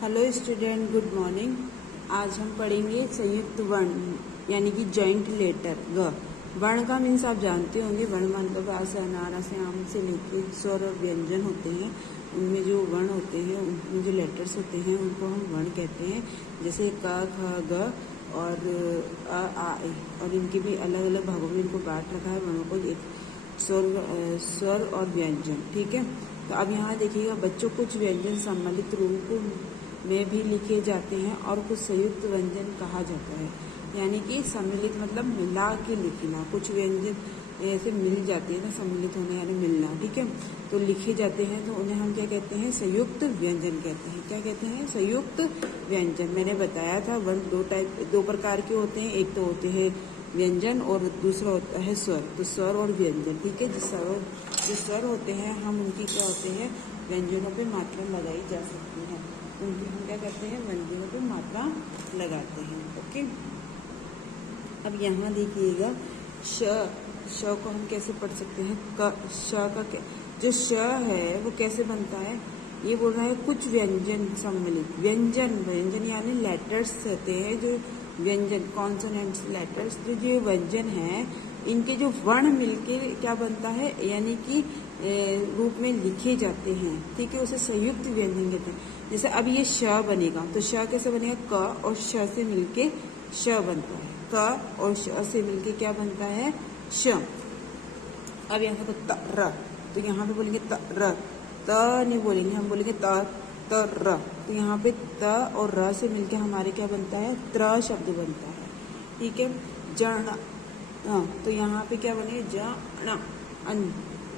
Hello student, good morning. आज हम पढ़ेंगे संयुक्त वर्ण यानी कि जॉइंट लेटर ग। वर्ण का मीन्स आप जानते होंगे। वर्ण मतलब आ से अनार से आम से लेके स्वर और व्यंजन होते हैं। उनमें जो वर्ण होते हैं, उनमें जो लेटर्स होते हैं, उनको हम वर्ण कहते हैं। जैसे क ख ग और अ आ ए, और इनके भी अलग अलग भागों में इनको बांट रखा है वर्णों को, एक स्वर और व्यंजन। ठीक है, तो अब यहाँ देखिएगा बच्चों, कुछ व्यंजन सम्मिलित रूप में भी लिखे जाते हैं और कुछ संयुक्त व्यंजन कहा जाता है। यानी कि सम्मिलित मतलब मिला के लिखना। कुछ व्यंजन ऐसे मिल जाते हैं ना, सम्मिलित होने यानी मिलना। ठीक है, तो लिखे जाते हैं तो उन्हें हम क्या कहते हैं? संयुक्त व्यंजन कहते हैं। क्या कहते हैं? संयुक्त व्यंजन। मैंने बताया था वर्ण दो प्रकार के होते हैं। एक तो होते हैं व्यंजन और दूसरा होता है स्वर। तो स्वर और व्यंजन, ठीक है। जो स्वर होते हैं हम उनकी क्या होते हैं? व्यंजनों पे मात्रा लगाई जा सकती है। उनकी हम क्या करते हैं? व्यंजनों पे मात्रा लगाते हैं। ओके, अब यहाँ देखिएगा श को हम कैसे पढ़ सकते हैं? श का जो श है वो कैसे बनता है? ये बोल रहा है कुछ व्यंजन सम्मिलित। व्यंजन यानी लेटर्स होते हैं, जो व्यंजन कॉन्सोनेंट्स लेटर्स, जो व्यंजन हैं, इनके जो वर्ण मिलके क्या बनता है, यानी कि रूप में लिखे जाते हैं। ठीक है, उसे संयुक्त व्यंजन कहते हैं। जैसे अब ये श बनेगा तो श कैसे बनेगा? क और श से मिलके श बनता है। क और श से मिलके क्या बनता है? श। अब यहाँ देखो त र, तो यहाँ पे बोलेंगे त र, त नहीं बोलेंगे, हम बोलेंगे त र। तो यहाँ पे त और र से मिलके हमारे क्या बनता है? त्र शब्द बनता है। ठीक है, जण, तो यहाँ पे क्या बनेगा? जण अन,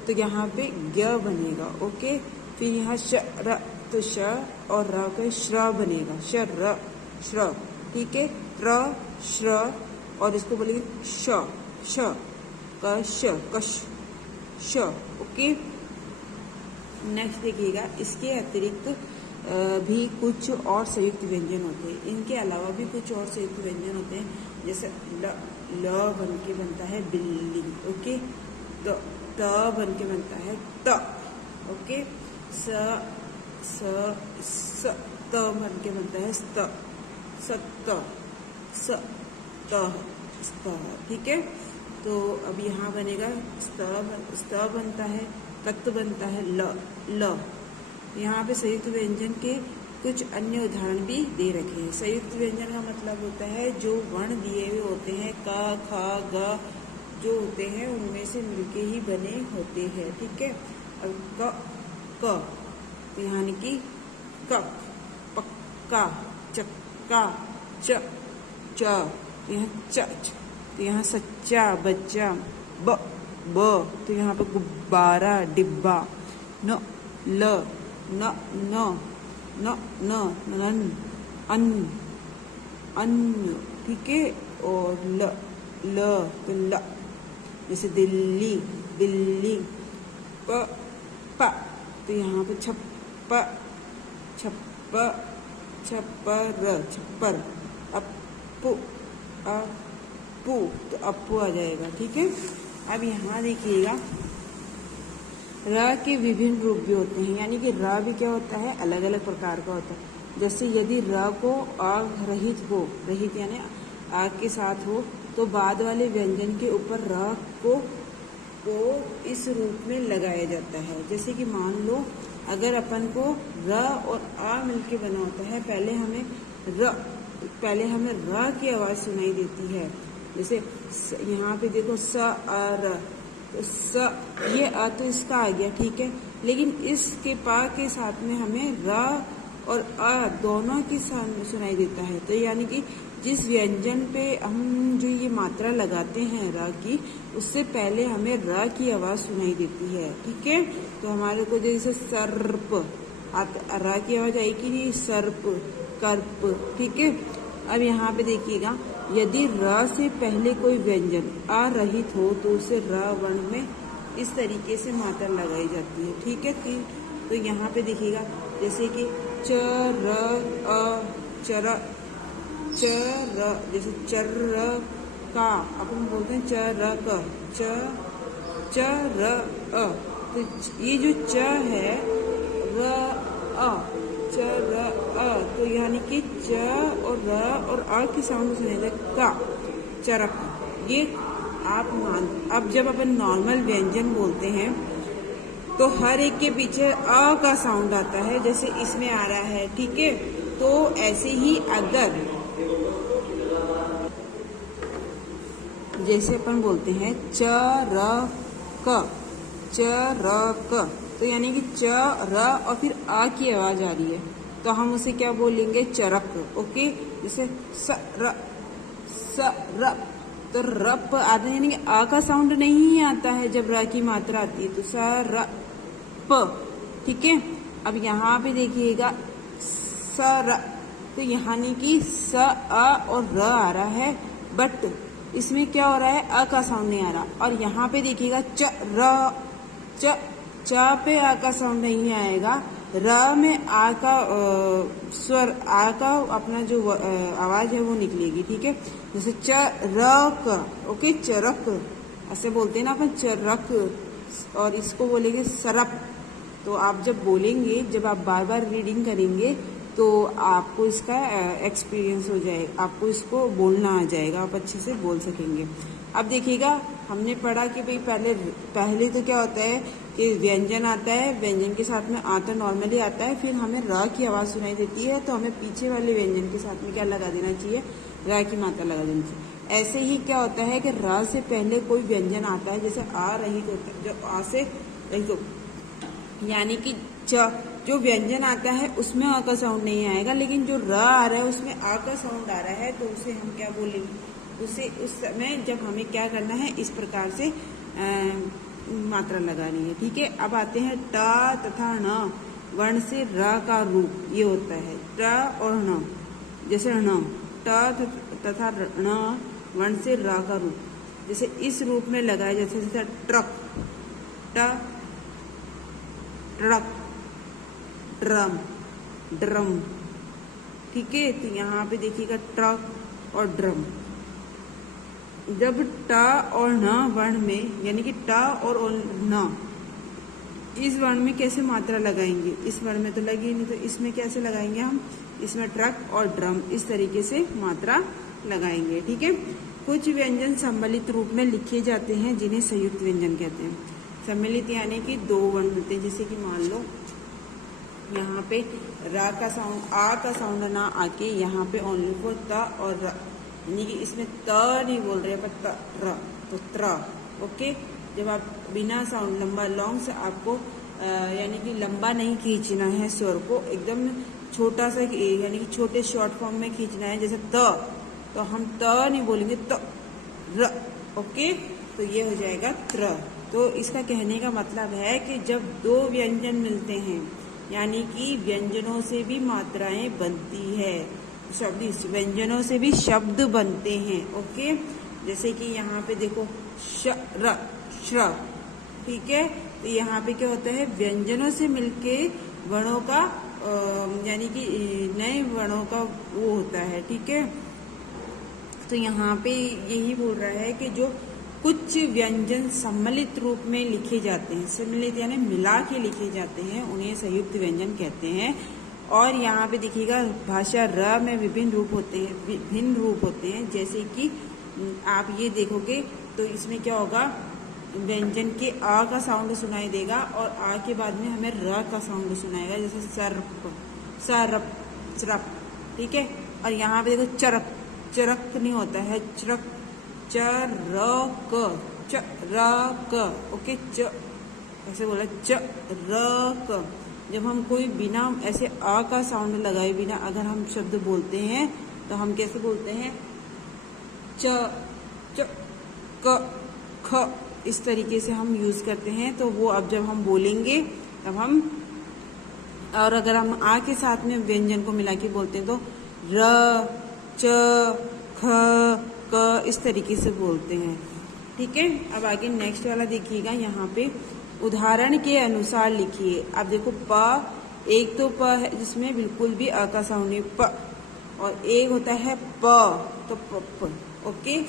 तो यहाँ पे ग बनेगा। ओके, फिर यहाँ श र, तो श और र का श्र बनेगा। श र श्र। ठीक है, र श्र, और इसको बोलेंगे श श का श कश श। ओके, नेक्स्ट देखिएगा, इसके अतिरिक्त भी कुछ और संयुक्त व्यंजन होते हैं। इनके अलावा भी कुछ और संयुक्त व्यंजन होते हैं। जैसे ल बन के बनता है बिल्ली। ओके, तो त बन के बनता है त। ओके, स त बन के बनता है स्त, सत्त, स त। ठीक है, तो अब यहाँ बनेगा स्त बनता है, तख्त बनता है ल। यहाँ पे संयुक्त व्यंजन के कुछ अन्य उदाहरण भी दे रखे हैं। संयुक्त व्यंजन का मतलब होता है जो वर्ण दिए हुए होते हैं, क ख ग जो होते हैं उनमें से मिलके ही बने होते हैं। ठीक है, अब क तो यानी कि कप, पक्का, चक्का, च यहाँ च, तो यहाँ सच्चा, बच्चा, ब तो यहाँ पे गुब्बारा, डिब्बा, न ल, न नन, अन्न। ठीक है, और ल तो ल, जैसे दिल्ली, बिल्ली, प तो यहाँ पे छप्पर, अप्पू तो अप्पू आ जाएगा। ठीक है, अब यहाँ देखिएगा र के विभिन्न रूप भी होते हैं। यानी कि र भी क्या होता है? अलग अलग प्रकार का होता है। जैसे यदि र को आ रहित हो, रहित यानी आ के साथ हो, तो बाद वाले व्यंजन के ऊपर र को इस रूप में लगाया जाता है। जैसे कि मान लो अगर अपन को र और आ मिलके बना होता है, पहले हमें र की आवाज सुनाई देती है। जैसे यहाँ पे देखो स आ र, तो स ये आ तो इसका आ गया। ठीक है, लेकिन इसके पा के साथ में हमें र और आ दोनों की सुनाई देता है। तो यानी कि जिस व्यंजन पे हम जो ये मात्रा लगाते हैं र की, उससे पहले हमें र की आवाज सुनाई देती है। ठीक है, तो हमारे को जैसे सर्प, र की आवाज आएगी नहीं, सर्प, कर्प। ठीक है, अब यहाँ पे देखिएगा, यदि र से पहले कोई व्यंजन आ रहित हो तो उसे र वर्ण में इस तरीके से मात्रा लगाई जाती है। ठीक है, तो यहाँ पे देखिएगा जैसे कि च र अ चर, च र, जैसे चर का अपन बोलते हैं च र क, च र अ, तो ये जो च है र अ, च र अ, तो यानी कि च और र और अ की साउंड सुनाई दे का, चरक। ये आप मान, अब जब अपन नॉर्मल व्यंजन बोलते हैं तो हर एक के पीछे अ का साउंड आता है, जैसे इसमें आ रहा है, ठीक है। तो ऐसे ही अगर जैसे अपन बोलते हैं च र क, च र क, तो यानी कि च र और फिर आ की आवाज आ रही है, तो हम उसे क्या बोलेंगे, चरक। ओके, जैसे स र, तो रप आता है, यानी कि आ का साउंड नहीं आता है जब र की मात्रा आती है, तो स र प, ठीक है। अब यहाँ पे देखिएगा स र, तो यानी कि स अ और र आ रहा है, बट इसमें क्या हो रहा है, अ का साउंड नहीं आ रहा। और यहाँ पे देखिएगा च र, च पे आ का साउंड नहीं आएगा, र में आ का स्वर, आ का अपना जो आवाज है वो निकलेगी, ठीक है। जैसे चरक, ओके, चरक ऐसे बोलते हैं ना अपन, चरक, और इसको बोलेंगे सरप। तो आप जब बोलेंगे, जब आप बार बार रीडिंग करेंगे तो आपको इसका एक्सपीरियंस हो जाएगा, आपको इसको बोलना आ जाएगा, आप अच्छे से बोल सकेंगे। अब देखिएगा, हमने पढ़ा कि भाई पहले तो क्या होता है कि व्यंजन आता है, व्यंजन के साथ में आ तो नॉर्मली आता है, फिर हमें र की आवाज सुनाई देती है, तो हमें पीछे वाले व्यंजन के साथ में क्या लगा देना चाहिए, र की मात्रा लगा देनी चाहिए। ऐसे ही क्या होता है कि र से पहले कोई व्यंजन आता है, जैसे आ रही तो जब आ से रही तो, यानी कि जो व्यंजन आता है उसमें आ का साउंड नहीं आएगा, लेकिन जो र आ रहा है उसमें आ का साउंड आ रहा है, तो उसे हम क्या बोलेंगे, उसे उस समय जब हमें क्या करना है, इस प्रकार से मात्रा लगानी है, ठीक है। अब आते हैं ट तथा ण वर्ण से र का रूप ये होता है, ट और ण, जैसे ण, ट तथा ण वर्ण से र का रूप, जैसे इस रूप में लगाया, जैसे ट्रक, ट ट्रक, ड्रम, ड्रम, ठीक है। तो यहाँ पे देखिएगा ट्रक और ड्रम। जब ट और न वर्ण में, यानी कि ट और न, इस वर्ण में कैसे मात्रा लगाएंगे, इस वर्ण में तो लगी नहीं, तो इसमें कैसे लगाएंगे हम, इसमें ट्रक और ड्रम, इस तरीके से मात्रा लगाएंगे, ठीक है। कुछ व्यंजन सम्मिलित रूप में लिखे जाते हैं जिन्हें संयुक्त व्यंजन कहते हैं। सम्मिलित यानी कि दो वर्ण होते हैं, जैसे कि मान लो यहाँ पे रा का साउंड, आ का साउंड ना आके यहाँ पे ओनली फॉर त और र, यानी कि इसमें त नहीं बोल रहे पर त र, तो त्र, ओके। जब आप बिना साउंड लंबा लॉन्ग से आपको यानी कि लंबा नहीं खींचना है स्वर को, एकदम छोटा सा यानी कि छोटे शॉर्ट फॉर्म में खींचना है, जैसे त, तो हम त नहीं बोलेंगे, त र, ओके, तो ये हो जाएगा त्र। तो इसका कहने का मतलब है कि जब दो व्यंजन मिलते हैं, यानी कि व्यंजनों से भी मात्राएं बनती है, शब्द व्यंजनों से भी शब्द बनते हैं, ओके। जैसे कि यहाँ पे देखो श र, श्र, ठीक है। तो यहाँ पे क्या होता है, व्यंजनों से मिलके वर्णों का यानी कि नए वर्णों का वो होता है, ठीक है। तो यहाँ पे यही बोल रहा है कि जो कुछ व्यंजन सम्मिलित रूप में लिखे जाते हैं, सम्मिलित यानी मिला के लिखे जाते हैं, उन्हें संयुक्त व्यंजन कहते हैं। और यहाँ पे देखिएगा भाषा र में विभिन्न रूप होते हैं, भिन्न रूप होते हैं, जैसे कि आप ये देखोगे तो इसमें क्या होगा, व्यंजन के आ का साउंड सुनाई देगा और आ के बाद में हमें र का साउंड सुनाएगा, जैसे सर्प, सरप, चरप, ठीक है। और यहाँ पे देखो चरक, चरक नहीं होता है, चरक, चरक, चरक, ओके, च ऐसे बोला चरक। जब हम कोई बिना ऐसे आ का साउंड लगाए बिना अगर हम शब्द बोलते हैं तो हम कैसे बोलते हैं, च, च, क, ख, इस तरीके से हम यूज करते हैं। तो वो अब जब हम बोलेंगे तब हम, और अगर हम आ के साथ में व्यंजन को मिला के बोलते हैं तो र, च, ख, क, इस तरीके से बोलते हैं, ठीक है। अब आगे नेक्स्ट वाला देखिएगा, यहाँ पे उदाहरण के अनुसार लिखिए। अब देखो प, एक तो प है जिसमें बिल्कुल भी अ का साउंड नहीं, प, और एक होता है प, तो प, ओके।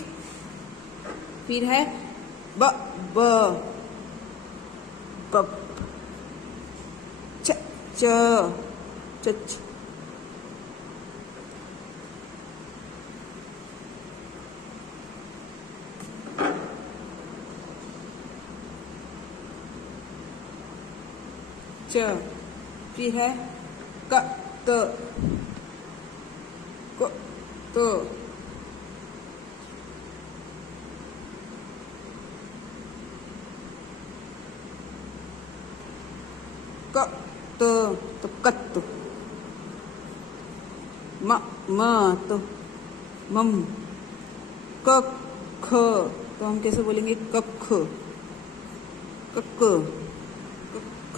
फिर है ब, ब, प, च, च, च, फिर है क त, क त, क त तो कत, म तो मम, क ख तो हम कैसे बोलेंगे कख, कक, ख।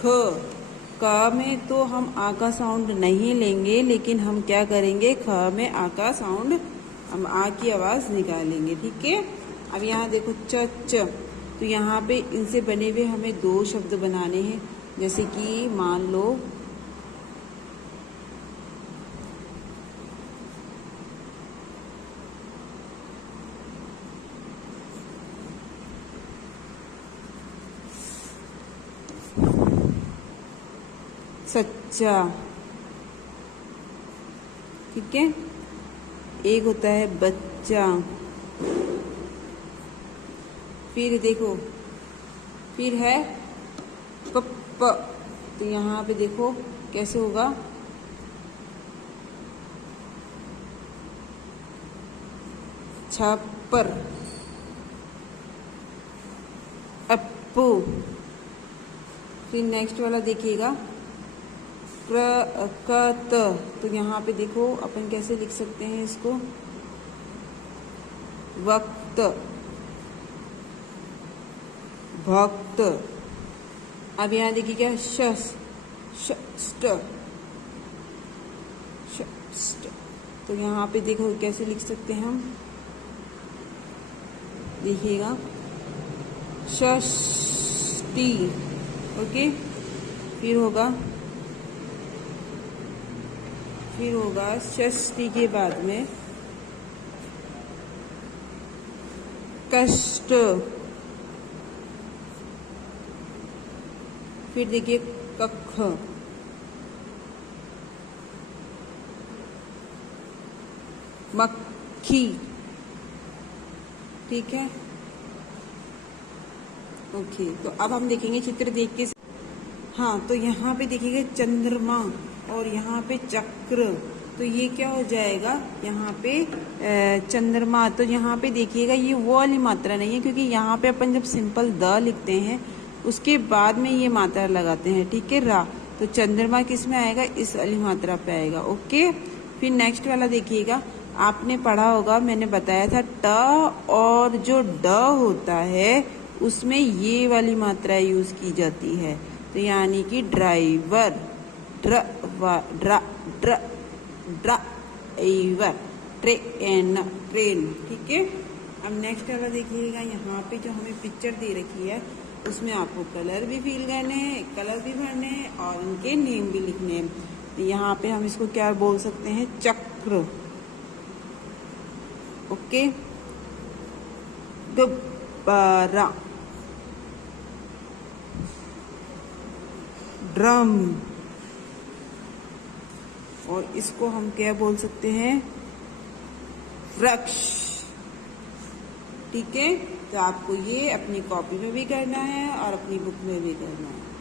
क में तो हम आ का साउंड नहीं लेंगे, लेकिन हम क्या करेंगे, ख में आ का साउंड, हम आ की आवाज निकालेंगे। ठीक है। अब यहाँ देखो च च, तो यहाँ पे इनसे बने हुए हमें दो शब्द बनाने हैं। जैसे कि मान लो सच्चा, ठीक है। एक होता है बच्चा, फिर देखो, फिर है पप्पा, तो यहाँ पे देखो कैसे होगा, छप्पर, अप्पू। फिर नेक्स्ट वाला देखिएगा प्रकत, तो यहाँ पे देखो अपन कैसे लिख सकते हैं इसको, वक्त, भक्त। अब यहाँ देखिए क्या, ष्ट, तो यहाँ पे देखो कैसे लिख सकते हैं हम, देखिएगा षष्ठी। ओके। फिर होगा षष्ठी के बाद में कष्ट। फिर देखिए कख, मक्खी। ठीक है। ओके, तो अब हम देखेंगे चित्र देख के। हाँ, तो यहाँ पे देखिएगा चंद्रमा और यहाँ पे चक्र, तो ये क्या हो जाएगा, यहाँ पे चंद्रमा। तो यहाँ पे देखिएगा ये वो वाली मात्रा नहीं है, क्योंकि यहाँ पे अपन जब सिंपल द लिखते हैं उसके बाद में ये मात्रा लगाते हैं। ठीक है, रा। तो चंद्रमा किस में आएगा, इस वाली मात्रा पे आएगा। ओके। फिर नेक्स्ट वाला देखिएगा, आपने पढ़ा होगा, मैंने बताया था ट और जो ड होता है उसमें ये वाली मात्रा यूज की जाती है। तो यानी कि ड्राइवर, ड्राइवर, ट्रेन, ट्रेन। ठीक है। अब नेक्स्ट वाला देखिएगा, यहाँ पे जो हमें पिक्चर दे रखी है उसमें आपको कलर भी फिल करने हैं, कलर भी भरने हैं और उनके नेम भी लिखने हैं। तो यहाँ पे हम इसको क्या बोल सकते हैं, चक्र। ओके। गुब्बारा, ड्रम, और इसको हम क्या बोल सकते हैं, वृक्ष। ठीक है। तो आपको ये अपनी कॉपी में भी करना है और अपनी बुक में भी करना है।